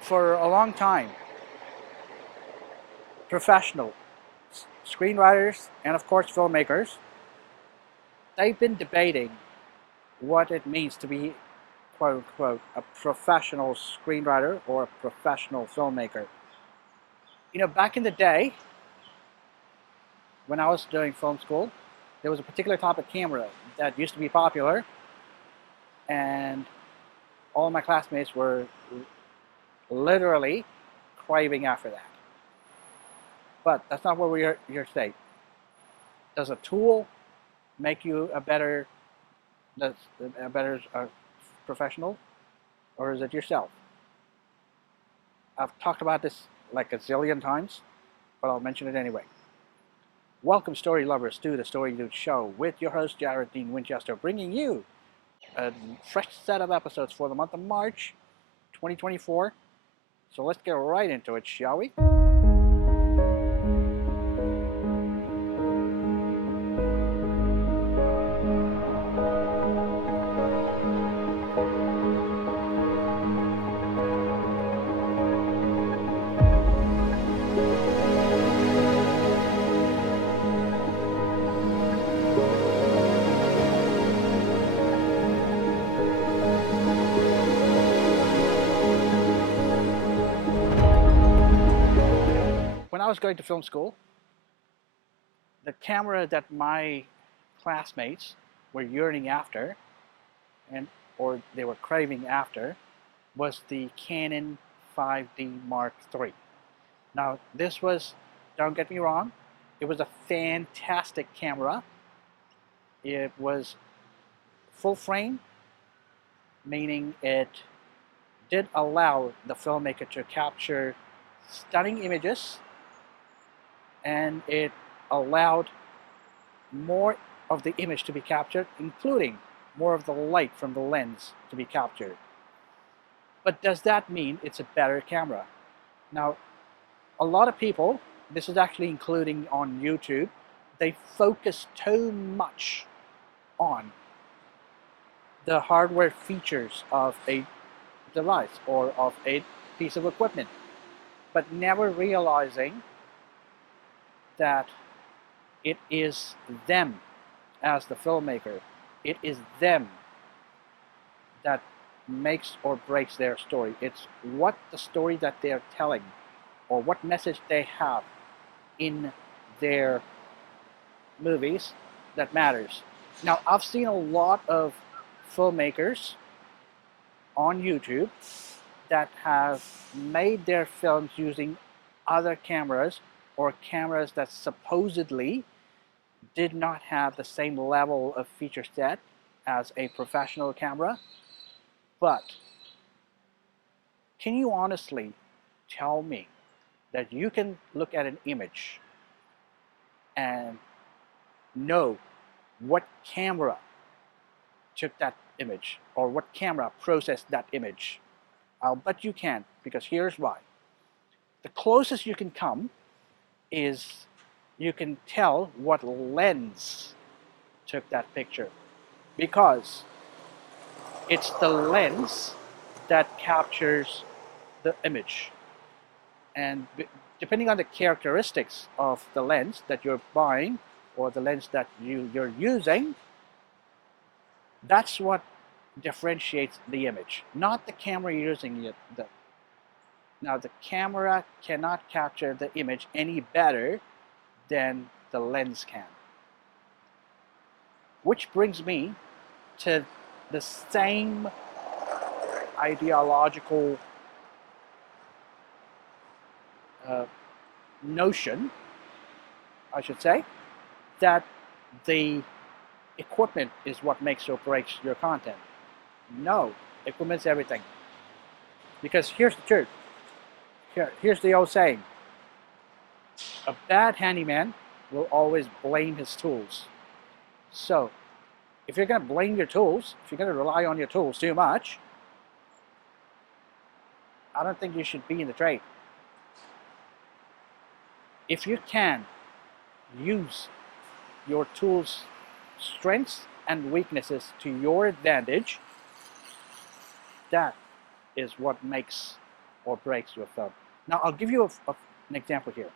For a long time, professional screenwriters and of course filmmakers, they've been debating what it means to be quote unquote a professional screenwriter or a professional filmmaker. Back in the day when I was doing film school, there was a particular type of camera that used to be popular, and all my classmates were literally craving after that. But that's not what we're here today. Does a tool make you a better professional, or is it yourself? I've talked about this like a zillion times, but I'll mention it anyway. Welcome, story lovers, to the Story Dude Show with your host Jared Dean Winchester, bringing you a fresh set of episodes for the month of March 2024. So let's get right into it, shall we? When I was going to film school, the camera that my classmates were yearning after, or they were craving after, was the Canon 5D Mark III. Now, this was, don't get me wrong, it was a fantastic camera. It was full frame, meaning it did allow the filmmaker to capture stunning images, and it allowed more of the image to be captured, including more of the light from the lens to be captured. But does that mean it's a better camera? Now, a lot of people, this is actually including on YouTube, they focus too much on the hardware features of a device or of a piece of equipment, but never realizing that it is them as the filmmaker. It is them that makes or breaks their story. It's what the story that they're telling or what message they have in their movies that matters. Now, I've seen a lot of filmmakers on YouTube that have made their films using other cameras or cameras that supposedly did not have the same level of feature set as a professional camera. But can you honestly tell me that you can look at an image and know what camera took that image or what camera processed that image? I'll bet you can, because here's why. The closest you can come is you can tell what lens took that picture, because it's the lens that captures the image, and depending on the characteristics of the lens that you're buying or the lens that you're using, that's what differentiates the image, not the camera you're using it. Now, the camera cannot capture the image any better than the lens can. Which brings me to the same ideological notion, I should say, that the equipment is what makes or breaks your content. No, equipment's everything. Because here's the truth. Here's the old saying. A bad handyman will always blame his tools. So, if you're going to blame your tools, if you're going to rely on your tools too much, I don't think you should be in the trade. If you can use your tools' strengths and weaknesses to your advantage, that is what makes or breaks to a film. Now, I'll give you an example here.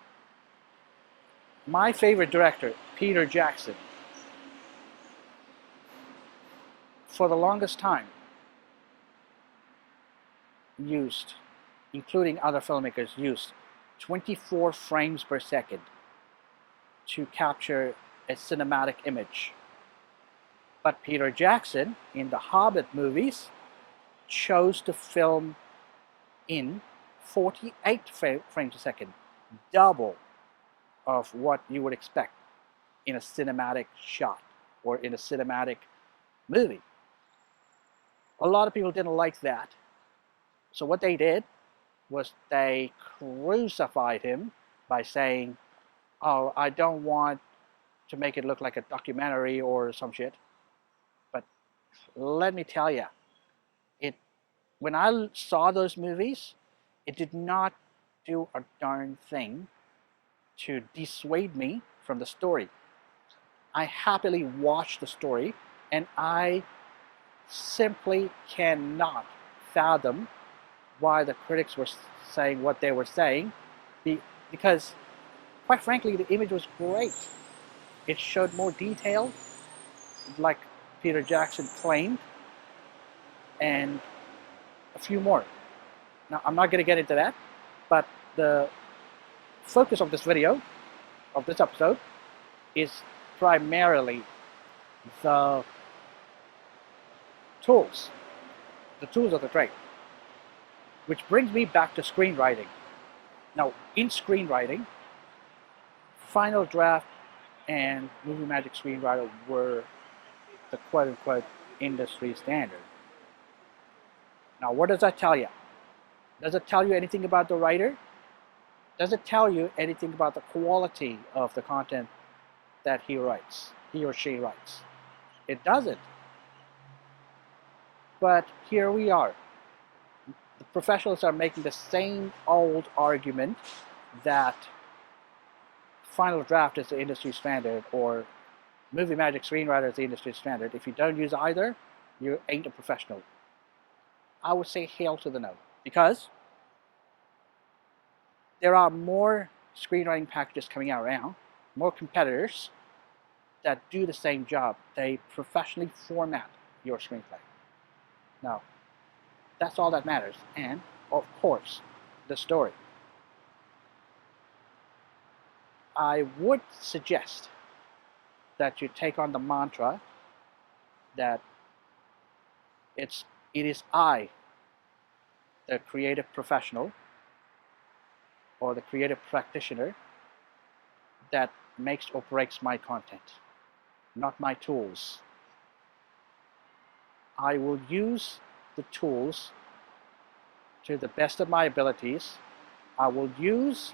My favorite director, Peter Jackson, for the longest time used, including other filmmakers, used 24 frames per second to capture a cinematic image. But Peter Jackson, in the Hobbit movies, chose to film in 48 frames a second, double of what you would expect in a cinematic shot or in a cinematic movie. A lot of people didn't like that. So what they did was they crucified him by saying, oh, I don't want to make it look like a documentary or some shit. But let me tell you, when I saw those movies, it did not do a darn thing to dissuade me from the story. I happily watched the story, and I simply cannot fathom why the critics were saying what they were saying, because quite frankly, the image was great. It showed more detail, like Peter Jackson claimed, and a few more. Now, I'm not going to get into that, but the focus of this video, of this episode, is primarily the tools of the trade. Which brings me back to screenwriting. Now, in screenwriting, Final Draft and Movie Magic Screenwriter were the quote-unquote industry standard. Now, what does that tell you? Does it tell you anything about the writer? Does it tell you anything about the quality of the content that he writes, he or she writes? It doesn't. But here we are. The professionals are making the same old argument that Final Draft is the industry standard or Movie Magic Screenwriter is the industry standard. If you don't use either, you ain't a professional. I would say hail to the no, because there are more screenwriting packages coming out around, more competitors that do the same job. They professionally format your screenplay. Now, that's all that matters. And, of course, the story. I would suggest that you take on the mantra that it is I, the creative professional or the creative practitioner, that makes or breaks my content, not my tools. I will use the tools to the best of my abilities. I will use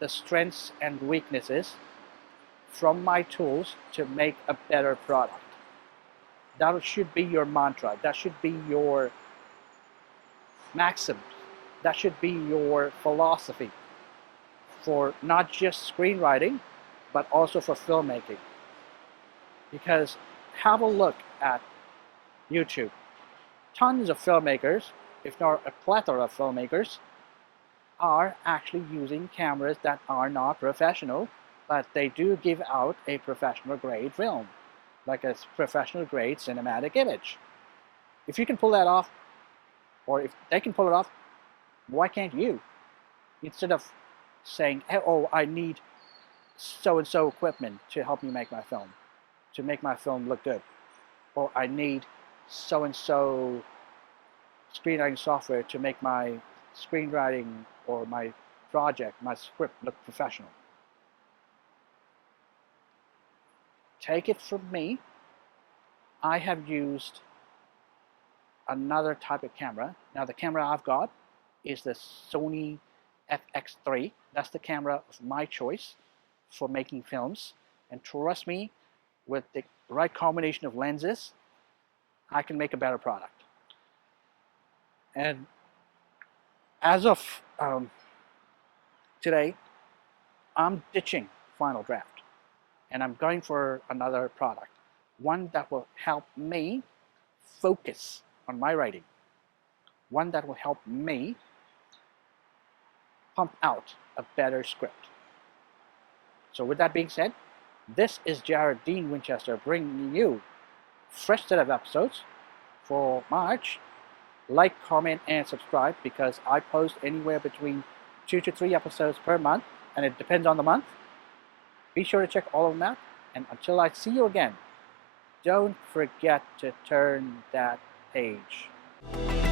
the strengths and weaknesses from my tools to make a better product. That should be your mantra. That should be your maxim. That should be your philosophy for not just screenwriting, but also for filmmaking. Because have a look at YouTube. Tons of filmmakers, if not a plethora of filmmakers, are actually using cameras that are not professional, but they do give out a professional grade film, like a professional grade cinematic image. If you can pull that off, or if they can pull it off, why can't you? Instead of saying, oh, I need so-and-so equipment to help me make my film, to make my film look good, or I need so-and-so screenwriting software to make my screenwriting or my project, my script look professional. Take it from me, I have used another type of camera. Now the camera I've got is the Sony FX3. That's the camera of my choice for making films. And trust me, with the right combination of lenses, I can make a better product. And as of today, I'm ditching Final Draft and I'm going for another product, one that will help me focus on my writing, one that will help me pump out a better script. So with that being said, this is Jared Dean Winchester bringing you fresh set of episodes for March. Like, comment, and subscribe because I post anywhere between 2 to 3 episodes per month, and it depends on the month. Be sure to check all of them out, and until I see you again, don't forget to turn that page.